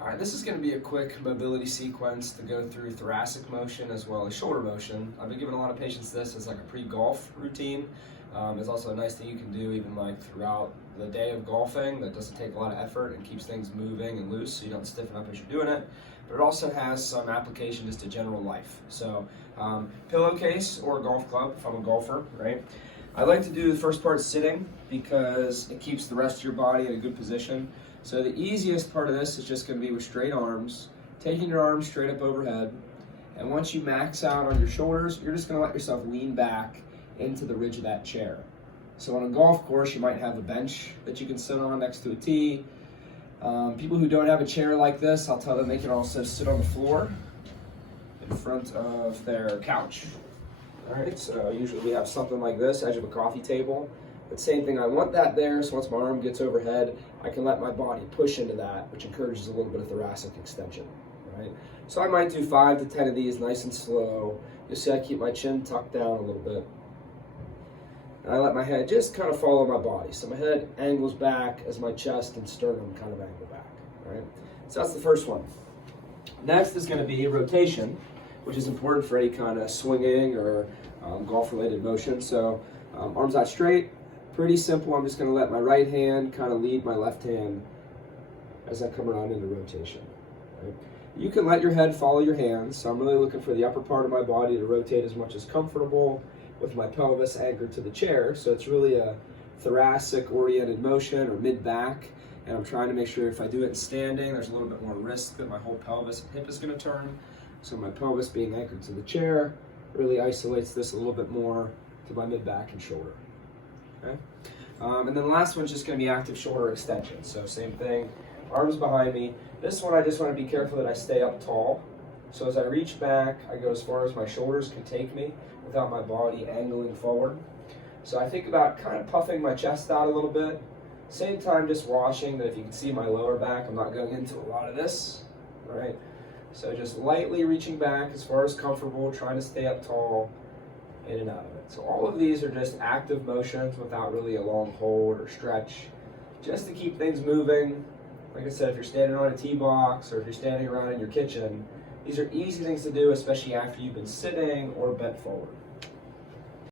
All right, this is going to be a quick mobility sequence to go through thoracic motion as well as shoulder motion. I've been giving a lot of patients this as like a pre-golf routine. It's also a nice thing you can do even like throughout the day of golfing that doesn't take a lot of effort and keeps things moving and loose so you don't stiffen up as you're doing it. But it also has some application just to general life. So pillowcase or golf club if I'm a golfer, right? I like to do the first part sitting because it keeps the rest of your body in a good position. So the easiest part of this is just going to be with straight arms, taking your arms straight up overhead. And once you max out on your shoulders, you're just going to let yourself lean back into the ridge of that chair. So on a golf course, you might have a bench that you can sit on next to a tee. People who don't have a chair like this, I'll tell them they can also sit on the floor in front of their couch. All right, so usually we have something like this, edge of a coffee table. But same thing, I want that there, so once my arm gets overhead, I can let my body push into that, which encourages a little bit of thoracic extension, right? So I might do 5 to 10 of these nice and slow. You'll see I keep my chin tucked down a little bit. And I let my head just kind of follow my body. So my head angles back as my chest and sternum kind of angle back, right? So that's the first one. Next is going to be rotation, which is important for any kind of swinging or golf-related motion. So arms out straight. Pretty simple. I'm just going to let my right hand kind of lead my left hand as I come around into rotation. Right? You can let your head follow your hands. So I'm really looking for the upper part of my body to rotate as much as comfortable with my pelvis anchored to the chair. So it's really a thoracic oriented motion or mid-back. And I'm trying to make sure if I do it in standing, there's a little bit more risk that my whole pelvis and hip is going to turn. So my pelvis being anchored to the chair really isolates this a little bit more to my mid-back and shoulder. Okay. And then the last one's just going to be active shoulder extension. So same thing, arms behind me. This one I just want to be careful that I stay up tall. So as I reach back, I go as far as my shoulders can take me without my body angling forward. So I think about kind of puffing my chest out a little bit. Same time just watching that if you can see my lower back, I'm not going into a lot of this, right? So just lightly reaching back as far as comfortable, trying to stay up tall, in and out of it. So all of these are just active motions without really a long hold or stretch, just to keep things moving. Like I said, if you're standing on a tee box or if you're standing around in your kitchen, these are easy things to do, especially after you've been sitting or bent forward.